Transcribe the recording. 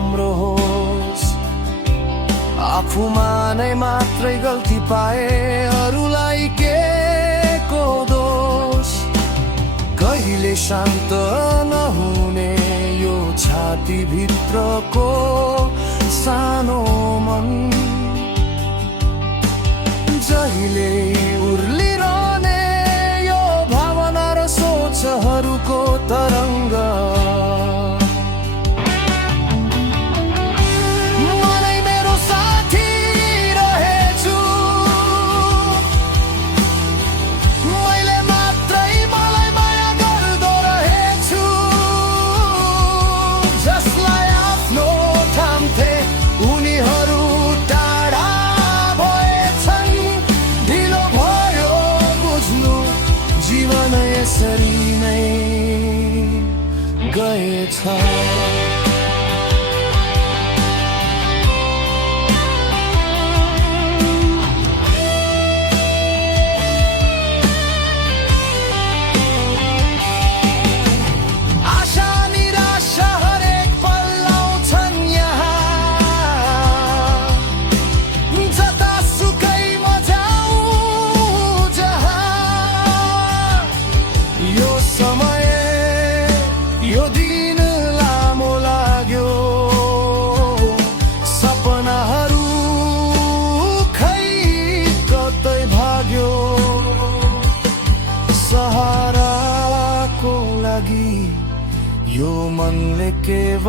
राम्रो होस्। आफूमा नै मात्रै गल्ती पाए, अरूलाई के को दोष। कहिले शान्त नहुने यो छाती भित्रको सानो मन, जहिले उर्लिरहने यो भावना र सोचहरूको तरङ्ग। मनै मेरो साथी रहेछु, मैले मात्रै मलाई माया गर्दो रहेछु। जसलाई आफ्नो ठान्थे उनीहरू टाढा भएछन्। ढिलो भयो बुझ्नु, जीवन यसरी नै गएछ। यो दिन लामो लाग्यो, सपनाहरू खै कतै भाग्यो। सहाराको लागि यो मनले के